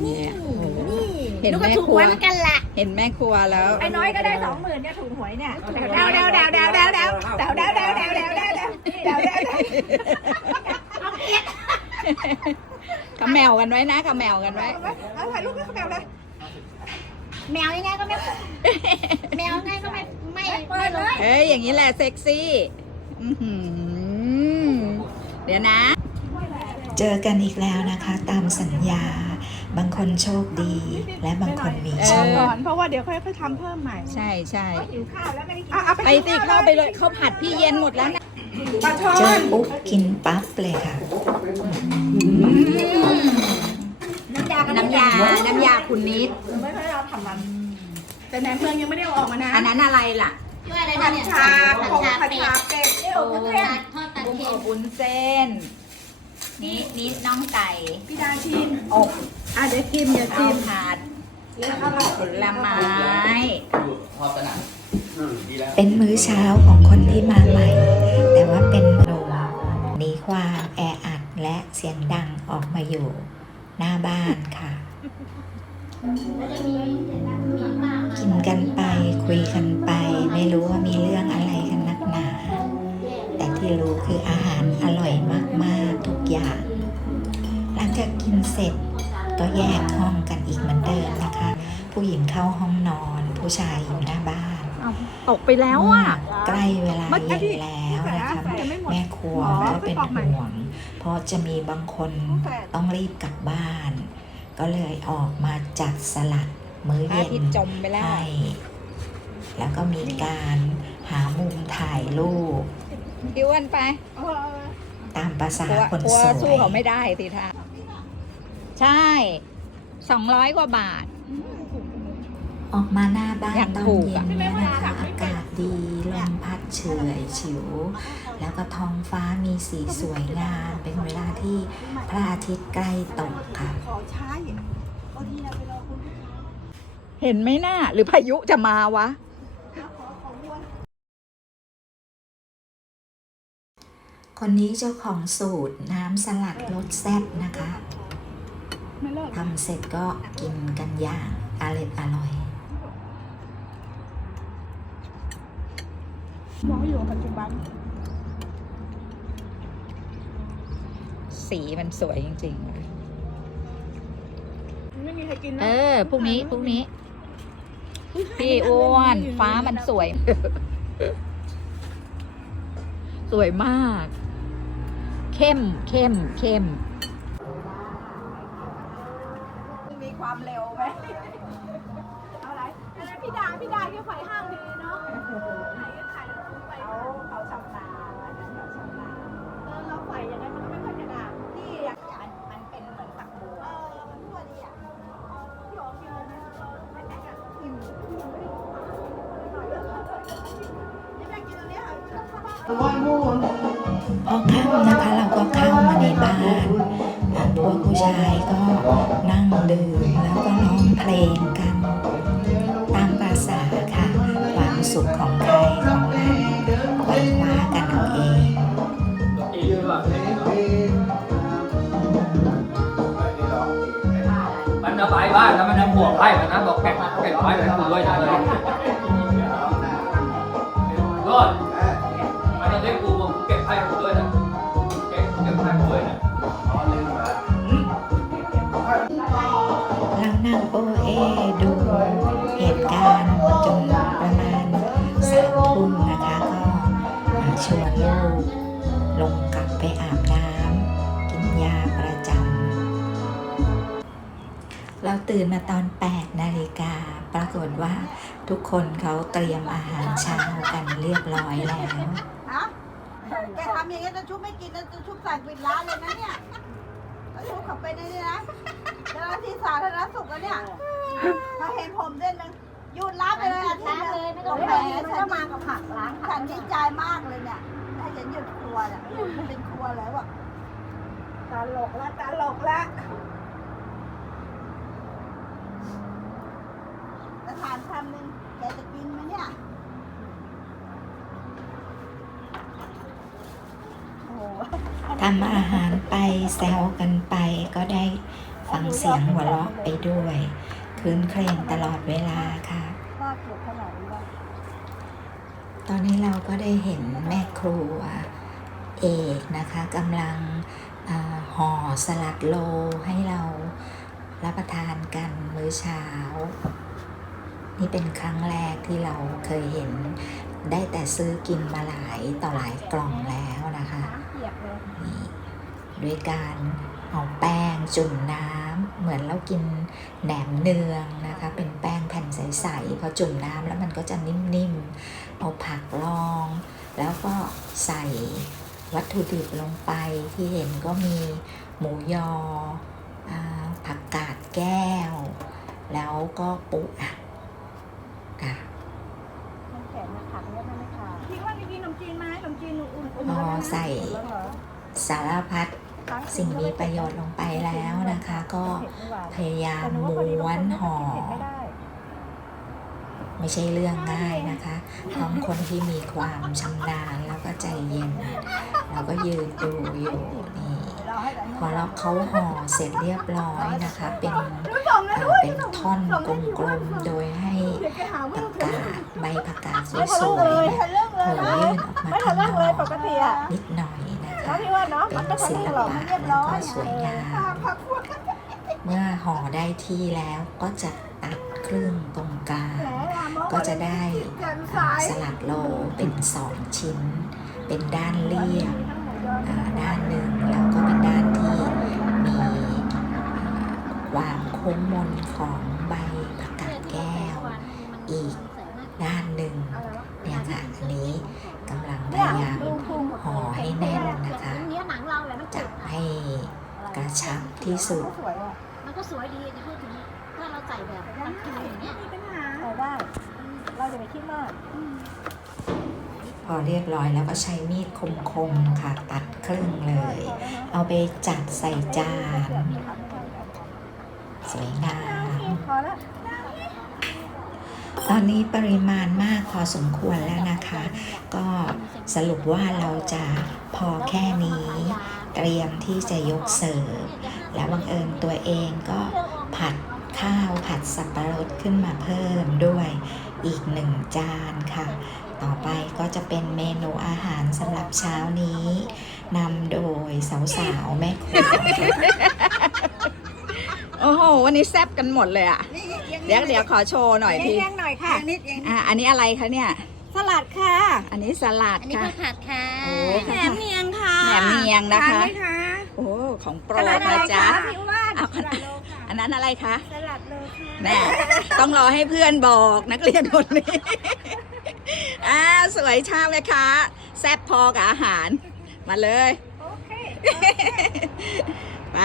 เนี่ยโอ้โหเห็นลูกก็แม่ถูกครัหววยเหมือนกันแหละเห็นแม่ครัวแล้วไอ้น้อยก็ได้สองหมื่นเนี่ยถูกหวยเนี่ยเดาเดาเดาเดาเดาเดาเดาเดาเดาเดาเดาเดาเดาเดาเดาเดาเดาขมแมวกันไว้นะขมแมวกันไว้เอาถ่ายรูปให้เขาแมวเลยแมวยังไงก็ไม่แมวยังไงก็ไม่ไม่ไม่เลยเอ้ยอย่างนี้แหละเซ็กซี่อื้อหือเดี๋ยวนะ เจอกันอีกแล้วนะคะ ตามสัญญา บางคนโชคดี และบางคนมีโชเอคอก่อนเพราะว่าเดี๋ยวค่อยๆทำเพิ่มใหม่ใช่ใช่หิวข้าวแล้วไม่ได้กินเอาไปสิเข้าไปเลยเข้าผัดพี่เย็นหมดแล้วนะปลาช่อเจอนปุ๊บกินปั๊บเลยค่ะ น้ำยาน้ำยา น้ำยาคุณนิดไม่ค่อยเอาทำมันแต่แหนมเมืองยังไม่ได้เอาออกมานะอันนั้นอะไรล่ะช่วยอะไรผันะดเนี่ยชาผงผัดชาเป็ดเอ้ยโอ้โอ้เพื่อนทอดตัดบุ้งเค็อมบวุ้นเส้น นี่นิดน้องไก่พี่ดาชิมอบอะเดี๋ยวจิ้มเดี๋ยวข้าจิ้วมผัดแล้วก็เราผลไม้พอสนามอืมดีแล้ว เป็นมื้อเช้าของคนที่มาใหม่ แต่ว่าเป็นโรงหนีความแออัดและเสียงดังออกมาอยู่ หน้าบ้านค่ะ กินกันไปคุยกันไป ไม่รู้ว่ามีเรื่องอะไรกันนักหนา แต่ที่รู้คืออาหารอร่อยมากๆทุกอ ย่างหลังจากกินเสร็จก็แยกห้องกันอีกเหมือนเดิมนะคะ ผู้หญิงเข้าห้องนอน ผู้ชายอยู่หน้าบ้านตกไปแล้วอะใกล้เวลาเย็นแล้วนะคะแม่ครัวก็เป็นห่วง เพราะจะมีบางคนต้องรีบกลับบ้าน ก็เลยออกมาจัดสลัดมื้อพระอาเย็ทิตนย์จมไปแล้วให้แล้วก็มีการหามุมถ่ายรูปพี่อ้วนไปเออ ตามภาษากลัวคนกลัวสสู้วยเขาไม่ได้สิท่าใช่สองร้อยกว่าบาท ออกมาหน้าบ้านอย่างตอถูนกเย็อะนเนี่ยนะคะอากาศดีลมพัดเฉยฉิว แล้วก็ท้องฟ้ามีสีสวยงาม เป็นเวลาที่พระอาทิตย์ใกล้ตกค่ะขอใช้บางทีเราไปรอคุณลูกค้าเห็นไหมน่าหรือพายุจะมาวะ คนนี้เจ้าของสูตรน้ำสลัดรสแซ่บนะคะไม่เลิกทำเสร็จก็กินกันอย่างอร่อยอร่อยมองอยู่ปัจจุบัน สีมันสวยจริงๆว่ะไม่มีใครกินนะเออพรุ่งนี้พรุ่งนี้ พี่อ้วนฟ้ามันสวย สวยมาก เข้มเข้มเข้มมีความเร็วไหมเอาอะไรอะไรพี่ดาพี่ดาแกไฟห้างดีเนาะไหนก็ถ่ายแล้วไปเขาเขาชำนาญอันนั้นเขาชำนาญเออเราไฟอย่างนั้นมันก็ไม่ค่อยจะดังนี่อะมันมันเป็นเหมือนฝักบัวเออมันทั่วดีอะพี่อ๋อกินเลยนะเออไม่แตกอะอิ่มยังไม่ได้กินหน่อยเออยังไม่ได้กินตรงเนี้ยเอาเข้าบ้านพอค่ำนะคะ ชายก็นั่งดื่มแล้วก็ร้องเพลงกัน ตามภาษาค่ะ ความสุขของใครของมันไว้คว้ากันเอาเองมันจะไปบ้านแล้วมันจะห่วงไพ่มันนะบอกเก็บเก็บไว้เลยกูด้วยนะเลยรอด โอเอดูเหตุการณ์จนประมาณสามทุ่มนะคะ ก็อ่าชวนลูกลงกลับไปอาบน้ำกินยาประจำเราตื่นมาตอน 8 นาฬิกาปรากฏว่าทุกคนเขาเตรียมอาหารเช้ากันเรียบร้อยแล้วฮะแกทำอย่างนี้นะชุบไม่กินนะชุบสั่งปิดร้านเลยนะเนี่ยแล้วชุบขับไปในนี่นะเจ้าหน้าที่สาธารณสุขแล้วเนี่ย ถ้าเห็นผมเด่นนึงหยุดร้านไปเลยอาทิตล้างย์เลยไม่ต้ต้อองงแหแหมมมันก็มากับผักล้างผัฉักนดีใจมากเลยเนี่ยถ้าเห็นหยุดครัวเนี่ยมันเป็นครัวแล้วอะตลกละตลกละจะถามคำหนึ่งแกจะกินไหมเนี่ยโอ้โหทำอาหารไปแซวกันไปก็ได้ฟังเสียงหัวเราะไปด้วย คืนเครงตลอดเวลาค่ะมากขนาดนี้ตอนนี้เราก็ได้เห็นแม่ครัวเอกนะคะกำลังห่อสลัดโลให้เรารับประทานกันมื้อเช้า นี่เป็นครั้งแรกที่เราเคยเห็นได้แต่ซื้อกินมาหลายต่อหลายกล่องแล้วนะคะ ด้วยการเอาแป้งจุ่มน้ำ เหมือนเรากินแหนมเนืองนะคะ เป็นแป้งแผ่นใสๆพอจุ่มน้ำแล้วมันก็จะนิ่มๆ เอาผักรอง แล้วก็ใส่วัตถุดิบลงไปที่เห็นก็มีหมูยออาผักกาดแก้ว แล้วก็ปูอัดค่ะน้ำแข็งนะขังแล้วมันไม่ขาดพี่ว่ามีกินขนมจีนไหมขนมจีนอุ่นๆอ๋อใส่แล้วเหรอสารพัด สิ่งมีประโยชน์ลงไปแล้วนะคะ ก็พยายามม้วนห่อไม่ใช่เรื่องง่ายนะคะต้องคนที่มีความชำนาญแล้วก็ใจเย็นเราก็ยืนดูอยู่นี่พอเราเขาห่อเสร็จเรียบร้อยนะคะ เป็นเป็นท่อนกลมๆ โดยให้ผักกาดใบผักกาดสวยๆเนี่ยโผล่ยื่นออกมาไม่ข้างนอกนิดหน่อย นะแล้คะวพี่ว่าเนาะมันไม่ทะลึ่งหรอกมันเรียบร้อยเป็นศิลปะแล้วก็สวยงามเมื่อห่อได้ที่แล้วก็จะตัดครึ่งตรงกลางก็จะได้อ่าสลัดโลเป็นสองชิ้น เป็นด้านเรียบอ่าด้านหนึ่งแล้วก็เป็นด้านที่มีอ่าความโค้งมนของใบผักกาดแก้ว อีก ด้านหนึ่งเนี่ยค่ะอันนี้กำลังพยายามห่อให้แน่นนะคะ เนื้อหนังเราแหละมัน จับให้กระชับ ที่สุดสวยอะมันก็สวยดีจะพูดถึงถ้าเราใส่แบบทำกินอย่างเงี้ยมีปัญหาใส่ได้ เราจะไปคิดมากพอเรียบร้อยแล้วก็ใช้มีดคมๆค่ะ ตัดครึ่งเลย เอาไปจัดใส่จาน สวยงามพอแล้วตอนนี้ปริมาณมากพอสมควรแล้วนะคะ ก็สรุปว่าเราจะพอแค่นี้ เตรียมที่จะยกเสิร์ฟ แล้วบังเอิญตัวเองก็ผัดข้าวผัดสับปะรดขึ้นมาเพิ่มด้วยอีกหนึ่งจานค่ะ ต่อไปก็จะเป็นเมนูอาหารสำหรับเช้านี้นำโดยสาวๆแม่ครัวโอ้โห วันนี้แซบกันหมดเลยอะเดี๋ยวเดี๋ยวขอโชว์หน่อยพี่แยงหน่อยค่ะนิดเองอะอันนี้อะไรคะเนี่ย สลัดค่ะ อันนี้สลัดอันนี้ค่ะข้าวผัดค่ะโอ้แหนมเนียงค่ะแหนมเนียงนะคะทาไหมคะโอ้ ของโปรสดลัดอะไรนะจ๊ะคะพี่ว่านเอาสลัดโลค่ะอันนั้นอะไรคะสลัดโลค่ะแม่ต้องรอให้เพื่อนบอกนักเรียนคนนี้อ่าสวยชาไหมคะแซ่บพอกับอาหาร มาเลยโอเคไป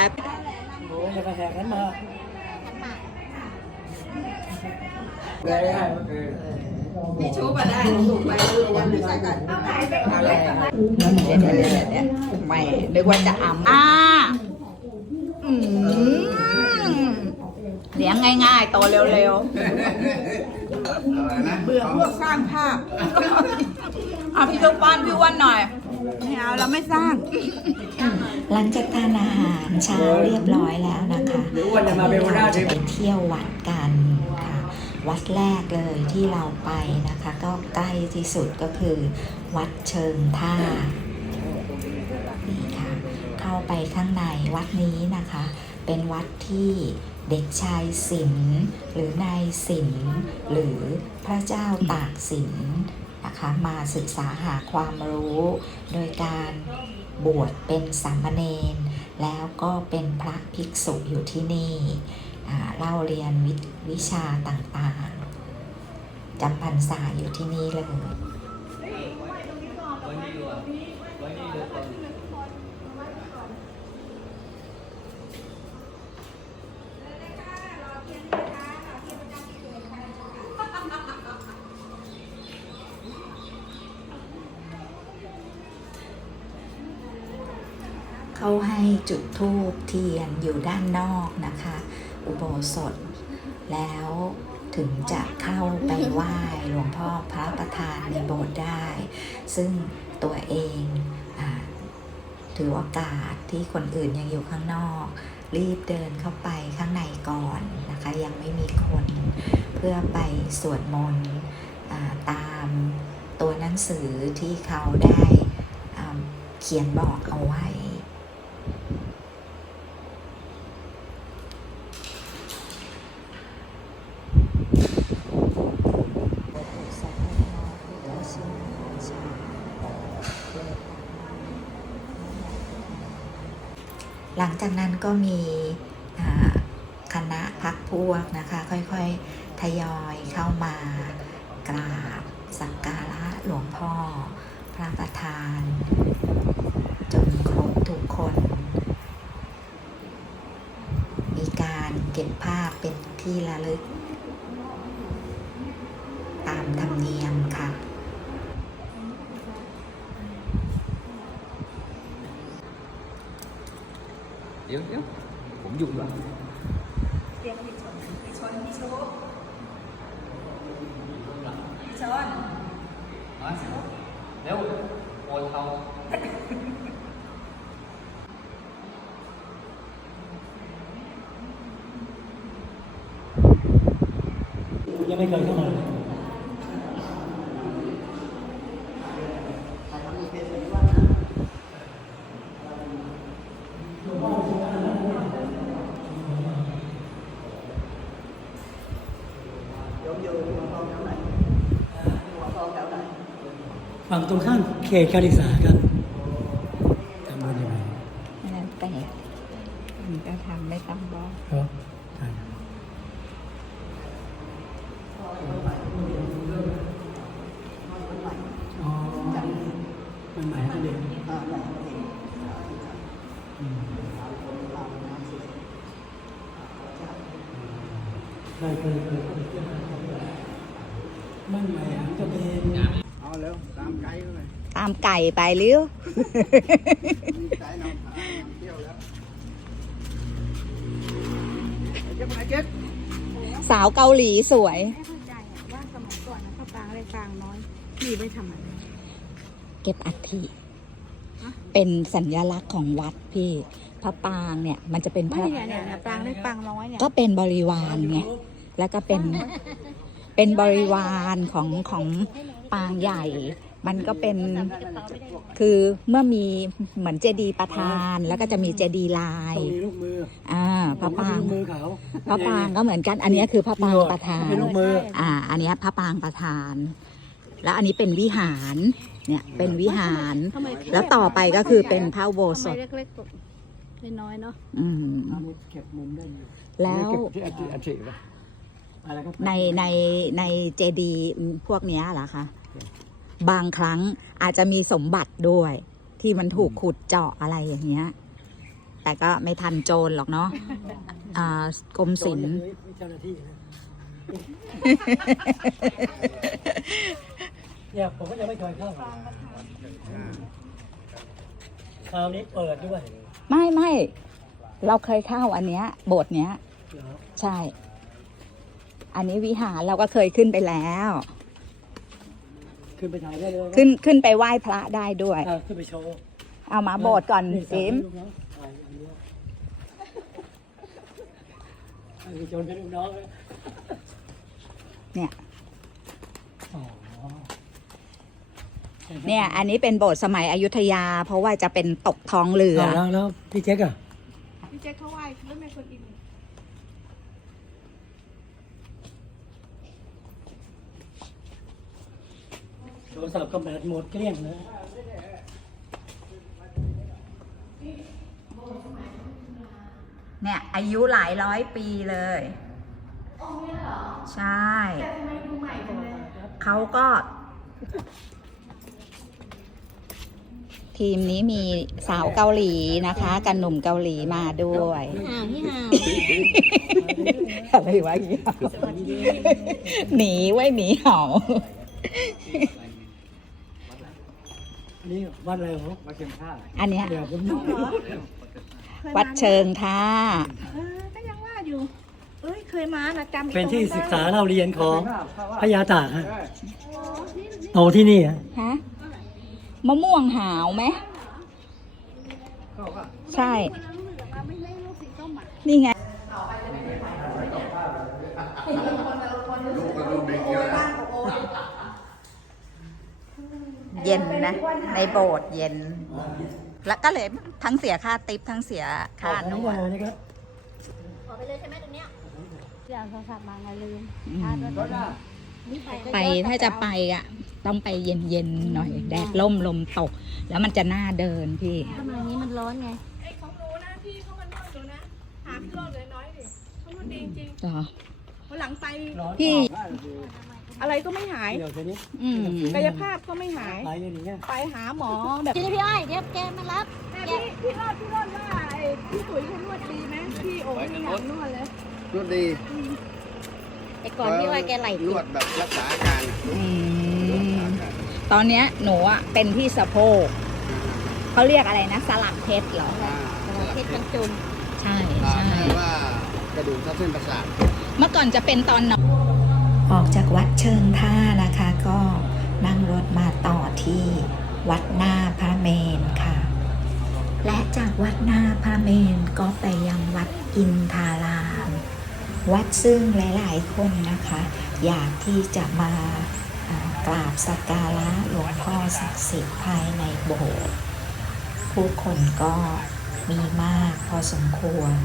โอ้ยจะไปแหกกันมาได้ได้เออ พี่ชูมาได้ถูกไปวันนี้ใส่กันเดี๋ยวเดี๋ยวเดี๋ยวเดี๋ยวไม่นึกว่าจะอ่ำอ่าอืมเลี้ยงง่ายๆโตเร็วๆเบื่อพวกสร้างภาพอะพี่ชูป้อนพี่วันหน่อยไม่เอาเราไม่สร้าง หลังจากทานอาหารเช้าเรียบร้อยแล้วนะคะหรือว่าจะมาเป็นหัวหน้าเราทีจะไปเที่ยววัดกัน วัดแรกเลยที่เราไปนะคะ ก็ใกล้ที่สุดก็คือ วัดเชิงท่านี่ค่ะ เข้าไปข้างในวัดนี้นะคะ เป็นวัดที่เด็กชายศิลป์หรือนายศิลป์หรือพระเจ้าตากสินนะคะมาศึกษาหาความรู้ โดยการบวชเป็นสามเณรแล้วก็เป็นพระภิกษุอยู่ที่นี่ เล่าเรียนววิชาต่างๆจำพรรษาอยู่ที่นี่เลยเขาให้จุดธูปเทียนอยู่ด้านนอกนะคะ อุโบสถ แล้วถึงจะเข้าไปไหว้หลวงพ่อพระประธานในโบสถ์ได้ ซึ่งตัวเองอถือโอกาสที่คนอื่นยังอยู่ข้างนอก รีบเดินเข้าไปข้างในก่อนนะคะ ยังไม่มีคนเพื่อไปสวดมนต์ตามตัวหนังสือที่เขาได้เขียนบอกเอาไว้ หลังจากนั้นก็มีคณะพักพวกนะคะ ค่อยๆ ทยอยเข้ามากราบสักการะหลวงพ่อ พระประธาน จนครบทุกคน มีการเก็บภาพเป็นที่ระลึก ตามธรรมเนียมค่ะ เดี๋ยวเดี๋ยวผมอยู่แล้ว เรียกพี่ชนพี่ช นพี่ชูพี่ชนมาเร็วโอนเขายังไม่เคยเข้ามา ฝั่งตรงข้ามเขตการศึกษาครับทำบุญยังไงแล้วแต่มันก็ทำไม่ต้องบอกครับใช่อ๋อมันหมายถึงเด็กอืมเคยเคยเคยเคยมันหมายถึงตัวเอง เอาเร็วตามไกด์เข้าไปตามไก่ไปเลี้ยวมีไกด์นำทางนำเที่ยวแล้วไอ้เจ๊มาเจ๊สาวเกาหลีสวย ไม่เข้าใจอะว่าสมัยก่อนนะพระปรางอะไรปรางน้อยมีไว้ทำอะไร เก็บอัฐิเป็นสัญลักษณ์ของวัดพี่พระปรางเนี่ย มันจะเป็นพไม่ระเนี่ยเนี่ยเนี่ยปรางเล็กปรางน้อยเนี่ยก็เป็นบริวารไงแล้วก็เป็นเป็นบริวารของของ ปางใหญ่ มันก็เป็นคือเมื่อมีเหมือนเจดีย์ประธานแล้วก็จะมีเจดีย์ลาย ต้องมีลูกมืออ่าพระปางลูกมือเขาพระปางก็เหมือนกัน อันนี้คือพระปางประธาน เป็นลูกมืออ่า อันเนี้ยพระปางประธาน แล้วอันนี้เป็นวิหาร เนี่ยเป็นวิหารทำไมแล้วต่อไปก็คือเป็นพระอุโบทำสไมถเล็กๆตกน้อยๆเนาะอืมอันนี้เก็บมุมได้อยู่แล้วที่อันที่อันที่ป่ะอะไรครับในในในเจดีย์พวกเนี้ยเหรอคะ บางครั้งอาจจะมีสมบัติด้วย ที่มันถูกขุดเจาะอะไรอย่างเงี้ย แต่ก็ไม่ทันโจรหรอกเนาะอ่ากรมศิลป์เจ้าหน้าที่นะเนี่ยผมก็ยังไม่เคยเข้าคราวนี้เปิดด้วย ไม่ไม่เราเคยเข้าอันเนี้ยโบสถ์เนี้ยเหรอใช่ อันนี้วิหารเราก็เคยขึ้นไปแล้ว ขึ้นไปถ่ายได้เลยะขึ้นขึ้นไปไหว้พระได้ด้วย อะขึ้นไปโชว์เอามาโบสถ์ก่อนนี่จิมลูกน้องถ่ายอย่างเดียวให้ไปโจนเป็นลูกน้องเลยเนี่ย อ๋อเนี่ย อันนี้เป็นโบสถ์สมัยอยุธยา เพราะว่าจะเป็นตกท้องเรืออะแล้วแล้วพี่เจ๊กอะพี่เจ๊เขาไหว้แล้วแม่คนอิน โทรศัพท์ก็แบตหมดเกลี้ยงเลยเนี่ยอายุหลายร้อยปีเลยใช่ เขาก็ ทีมนี้มีสาวเกาหลีนะคะ กับหนุ่มเกาหลีมาด้วยห่าวพี่ห่าวอะไรวะเหี้ยหนีไว้หนีเห่าอั นนี้วัดอะไรเหรอมาเชียงท่าอันเนี้ยเดี๋ยวผมวัดเชิงท่า เออก็ยังว่าอยู่ เอ้ยเคยมานะจำเป็นที่ศึกษาเล่าเรียนของพพญาตากฮะโตที่นี่ฮะฮะ มะม่วงหาวไหม ใช่ไม่ใช่ลูกสีส้มอะนี่ไง ลูกก็ลูกเด็กเยอะนะ เย็นนะ ในโบสถ์เย็น แล้วก็เลยทั้งเสียค่าติปทั้งเสียค่านวดนะครับขอไปเลยใช่ไหมตรงเนี้ยอยากโทรศัพท์มาไงลืมอืมชาร์จไว้ก่อนนี่ไปไปถ้าจะไปอะ ต้องไปเย็นๆหน่อย แดดล่มลมตก แล้วมันจะน่าเดินพี่ทำไมนี้มันร้อนไงไอ้ของหนูนะพี่เขามานวดหนูนะหาพี่โรดเลยน้อยดิเขานวดดีจริงต่อๆวันหลังไปพี่ อะไรก็ไม่หาย เดี๋ยวทีนี้อืมกายภาพก็ไม่หาย ไปอย่างเงี้ยไปหาหมอแบบทีนี้พี่อ้อยเดี๋ยวแกมารับ แต่พี่พี่รอดพี่รอดว่าไอ้พี่ตุ๋ยเขานวดดีไหมพี่โอ้ยไม่อยากนวดเลยนวดดีแต่ก่อนพี่อ้อยแกไหลนวดแบบรักษาอาการอืมตอนเนี้ยหนูอะเป็นที่สะโพกเขาเรียกอะไรนะ สลักเพชรเหรออ่าเพชรบรรจุมใช่อ่าใช่เรียกว่ากระดูกทับเส้นประสาทเมื่อก่อนจะเป็นตอนน ออกจากวัดเชิงท่านะคะ ก็นั่งรถมาต่อที่วัดหน้าพระเมนค่ะ และจากวัดหน้าพระเมนก็ไปยังวัดอินทาราม วัดซึ่งหลาย ๆ คนนะคะ อยากที่จะมาอ่ากราบสักการะหลวงพ่อศักดิ์สิทธิ์ภายในโบสถ์ผู้คนก็มีมากพอสมควร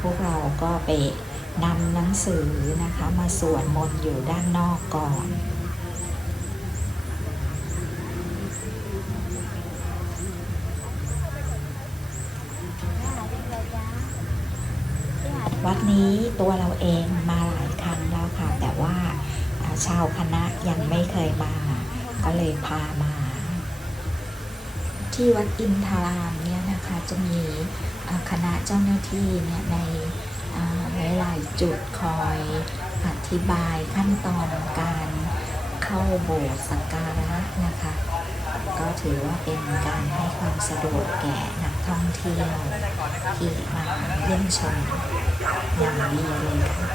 พวกเราก็ไป นำหนังสือนะคะมาสวดมนต์อยู่ด้านนอกก่อน วัดนี้ตัวเราเองมาหลายครั้งแล้วค่ะ แต่ว่าชาวคณะยังไม่เคยมา ก็เลยพามา ที่วัดอินทารามเนี่ยนะคะจะมีคณะเจ้าหน้าที่เนี่ยใน หลาย ๆ จุดคอยอธิบายขั้นตอนการเข้าโบสถ์สักการะนะคะ ก็ถือว่าเป็นการให้ความสะดวกแก่นักท่องเที่ยวที่มาเยี่ยมชมอย่างดีเลยค่ะ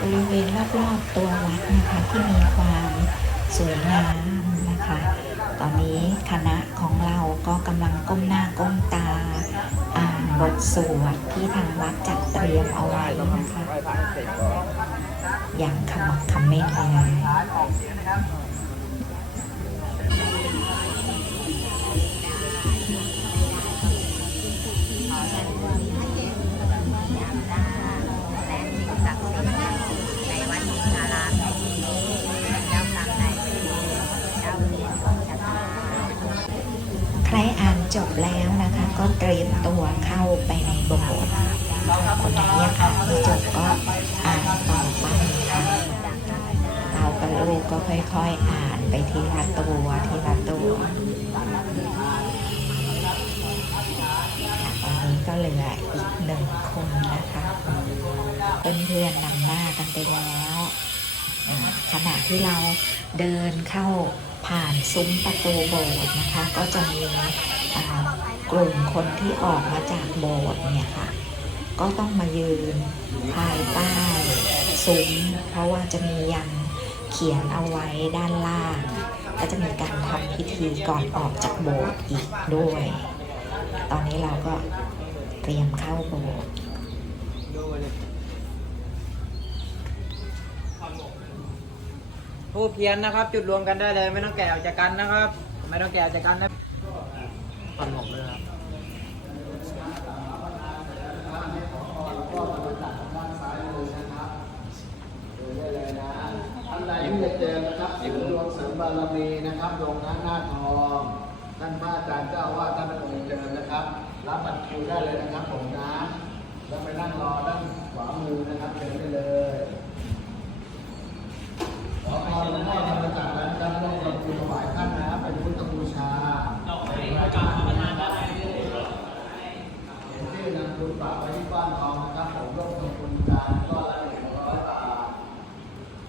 บริเวณรอบ ๆ ตัววัดนะคะที่มีความสวยงามนะคะ ตอนนี้คณะของเราก็กำลังก้มหน้าก้มตา อ่านบทสวดที่ทางวัดจัดเตรียมเอาไว้นะคะ อย่างขมักเขม้นเลยใครอ่านจบแล้ว ก็เตรียมตัวเข้าไปในโบสถ์คนไหนยังอ่านไม่จบก็อ่านต่อไปค่ะเรากับลูกก็ค่อยๆอ่านไปทีละตัวทีละตัวตอนนี้ก็เหลืออีกหนึ่งคนนะคะเพื่อนๆนำหน้ากันไปแล้วขณะที่เราเดินเข้าผ่านซุ้มประตูโบสถ์นะคะ ก็จะมีอ่า กลุ่มคนที่ออกมาจากโบสถ์เนี่ยค่ะ ก็ต้องมายืนภายใต้ซุ้มเพราะว่าจะมียันเขียนเอาไว้ด้านล่าง ก็จะมีการทำพิธีก่อนออกจากโบสถ์อีกด้วย ตอนนี้เราก็เตรียมเข้าโบสถ์ทูบเทียนนะครับ จุดรวมกันได้เลย ไม่ต้องแกะออกจากกันนะครับ ไม่ต้องแกะออกจากกันนะฟันหมกเลยครับ ท่านใดที่จะเจอนะครับเสริมดวงเสริมบารมีนะครับลงหน้าหน้าทอง ท่านพระอาจารย์เจ้าว่าท่านเป็นองค์เจริญนะครับ รับบัตรคิวได้เลยนะครับผมนะ แล้วไปนั่งรอด้านขวามือนะครับเชิญได้เลยขอพรหลวงพ่อธรรมจักรนะครับร่วมกับคุณถวายท่านนะครับเป็นพุทธบูชาชื่อนามคุณฝากไว้ที่บ้านทองนะครับผมร่วมกับคุณการก็ละหนึ่งร้อยบาท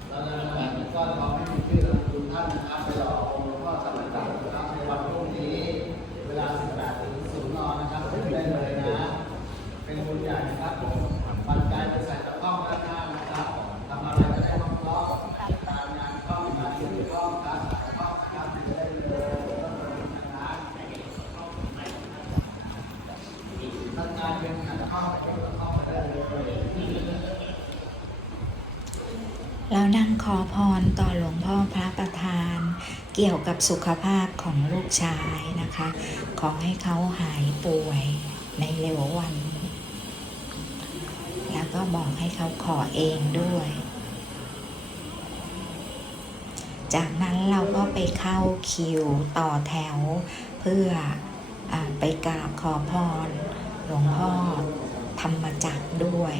แล้วนะครับก็ขอให้มีชื่อนามสกุลท่านนะครับไปรอองค์หลวงพ่อสมัยต่างนะครับในวันพรุ่งนี้ เวลา 18ถึง0นนะครับถึงได้เลยนะ เป็นบุญใหญ่นะครับผมปัจจัยไปใส่ตะกร้องด้านหน้านะครับทำอะไรก็ได้คล่องๆการงานคล่องงานอยู่คล่องการขายคล่องนะครับถึงได้เลยต้องเป็นบุญนะำงานเป็นงานเข้าเข้ามาได้เลย แล้วนั่งขอพรต่อหลวงพ่อพระประธาน เกี่ยวกับสุขภาพของลูกชายนะคะ ขอให้เขาหายป่วยในเร็ววัน แล้วก็บอกให้เขาขอเองด้วย จากนั้นเราก็ไปเข้าคิวต่อแถว เพื่ออไปกราบขอพรหลวงพ่อธรรมจักรด้วย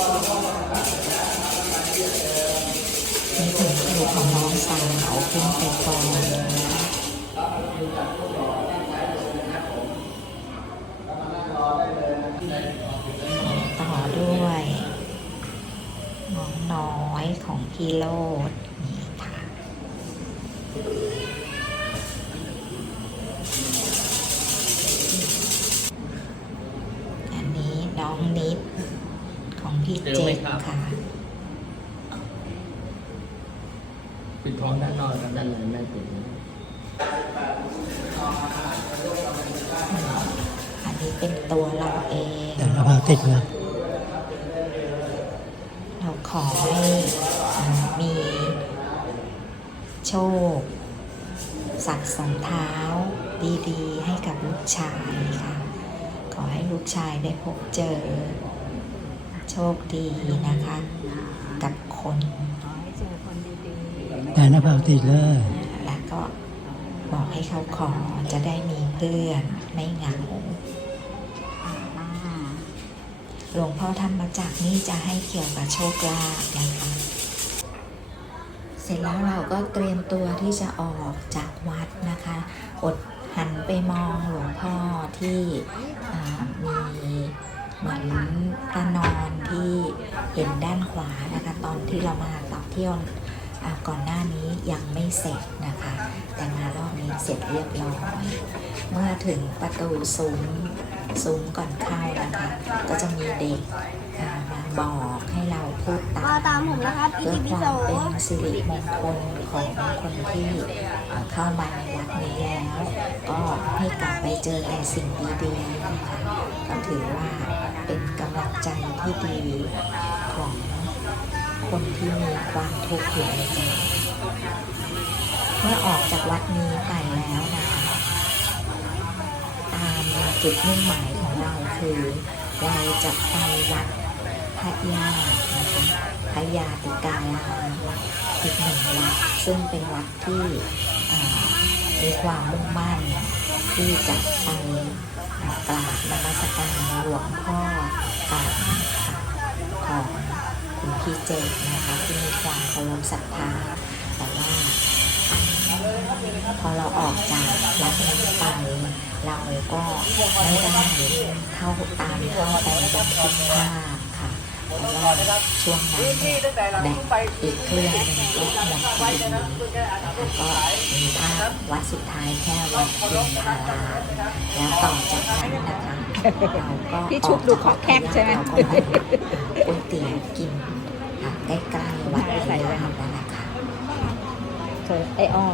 นี่ถึงคิวของน้องสาวขึ้นไปก่อนต่อด้วย น้องน้อยของพี่โลด เจนค่ะปิดท้องด้านนอกครับด้านในไม่ปิดอันนี้เป็นตัวเราเองแต่ละภาพติดนะเราขอให้อ่ามีโชคสักสองเท้าดีๆ ให้กับลูกชายค่ะ ขอให้ลูกชายได้พบเจอ โชคดีนะคะ กับคนขอให้เจอคนดีแต่ละภาพติดเลยแล้วก็บอกให้เขาขอจะได้มีเพื่อนไม่เหงาๆอ่าหลวงพ่อธรรมจักรนี่จะให้เกี่ยวกับโชคลาภนะคะ เสร็จแล้วเราก็เตรียมตัวที่จะออกจากวัดนะคะ อดหันไปมองหลวงพ่อที่อ่ามี เหมือนพระนอนที่เห็นด้านขวานะคะ ตอนที่เรามาต่อเที่ยวอ่าก่อนหน้านี้ยังไม่เสร็จนะคะ แต่มารอบนี้เสร็จเรียบร้อย เมื่อถึงประตูซุ้มซุ้มก่อนเข้านะคะ ก็จะมีเด็กอ่ามาบอกให้เราพูดตามก็ตามผมนะครับพี่เพื่อติคพิโสวามเป็นสิริมงคลของคนที่เอ่อเข้ามาในวัดนี้แล้ว ก็ให้กลับไปเจอแต่สิ่งดีๆนะคะก็ถือว่า เป็นกำลังใจที่ดีของคนที่มีความทุกข์อยู่ในใจ เมื่อออกจากวัดนี้ไปแล้วนะคะ ตามจุดมุ่งหมายของเราคือ เราจะไปวัดพระยานะคะพระยาติการาอีกหนึ่งวัดซึ่งเป็นวัดที่มีความมุ่งมั่น ที่จะไปกราบนมัสการหลวงพ่อกันของคุณพี่เจตนะคะที่มีความเคารพศรัทธาแต่ว่าพอเราออกจากวัดนี้ไปเราก็ไม่ได้เข้าตามเข้าไปบันทึกภาพ ค่ะเพราะว่าช่วงนั้นเนี่ยแบตอีกเครื่องหนึงก็หมดพอดีแล้วก็มีภาพวัดสุดท้ายแค่วัดอินทารามแล้วต่อจากนั้นนะคะเราก็พี่ชุบดูขอแคบใช่ไหมเราก็มาก๋วยเตี๋ยวกินอะใกล้ๆวัดอินทารามนั่นแหละค่ะเคยไออ้อ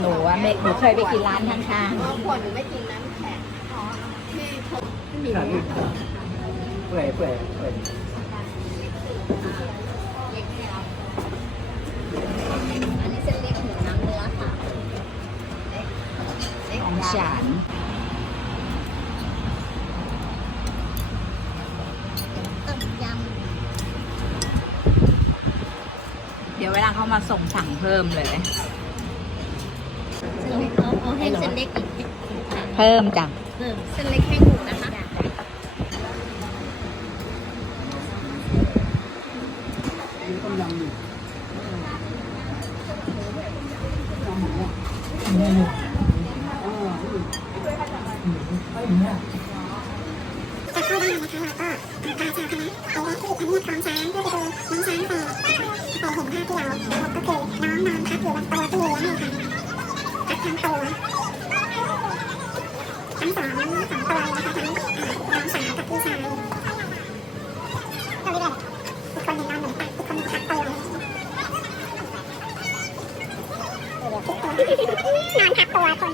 หนูว่าไม่หนูเคยไปกินร้านข้างขวดหนูไม่กินน้ำแข็ง เปื่อยเปื่อยเปื่อยอันนี้เส้นเล็กหมูน้ำเนื้อค่ะๆของฉันต้มยเดี๋ยวเวลาเขามาส่งสั่งเพิ่มเลยำเส้นเล็กเอาเอาให้เส้นเล็กอีกเพิ่มจ้ะเพิ่มเส้นเล็กให้หมูนะ นอนทับตัวคน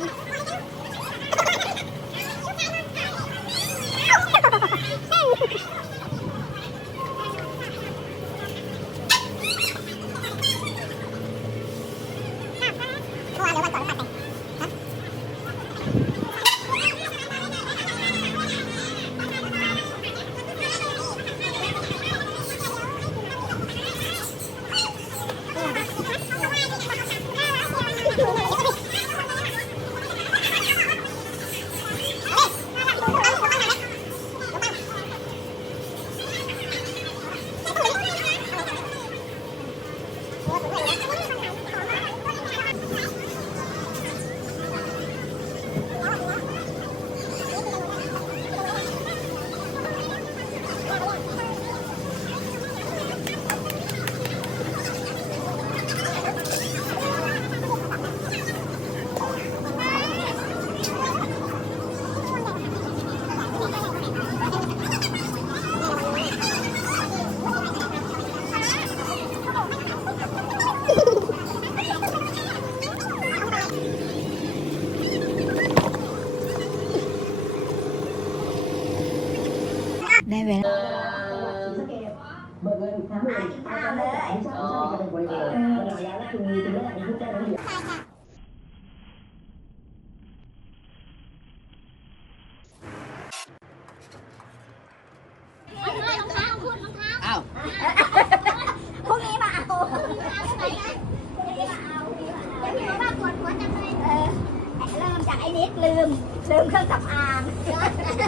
เริ่มจากไอ้นิดลืมลืมเครื่องสำอาง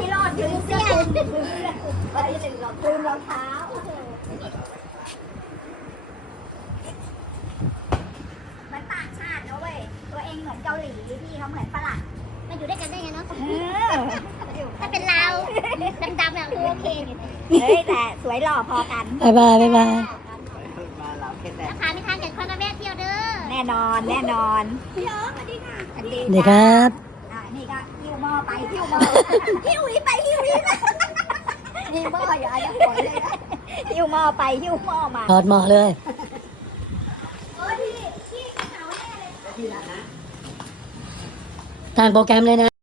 พี่รอดลืมเสื้อคลุมลืมเสื้อคลุมเอ้ยลืมรองเท้าเหมือนต่างชาตินะเว้ยตัวเองเหมือนเกาหลีพี่เขาเหมือนฝรั่งมาอยู่ด้วยกันได้ไงเนาะถ้าเป็นเราดำๆอย่างคือโอเคเฮ้ยแต่สวยหล่อพอกันบ๊ายบายบ๊ายบาย น่นอนแน่นอนพี่อ๋อสวัสดีค่ะสวัสดีเด็กครับอะนี่ก็หิ้วหม้อไปหิ้วหม้อหิ้วอีไปหิ้วอีไปหิ้วหม้ออย่าอย่าหัวเลยนะหิ้วหม้อไปหิ้วหม้อมาถอดหมอเลยเออพี่พี่กระเป๋าแน่เลยทานโปรแกรมเลยนะ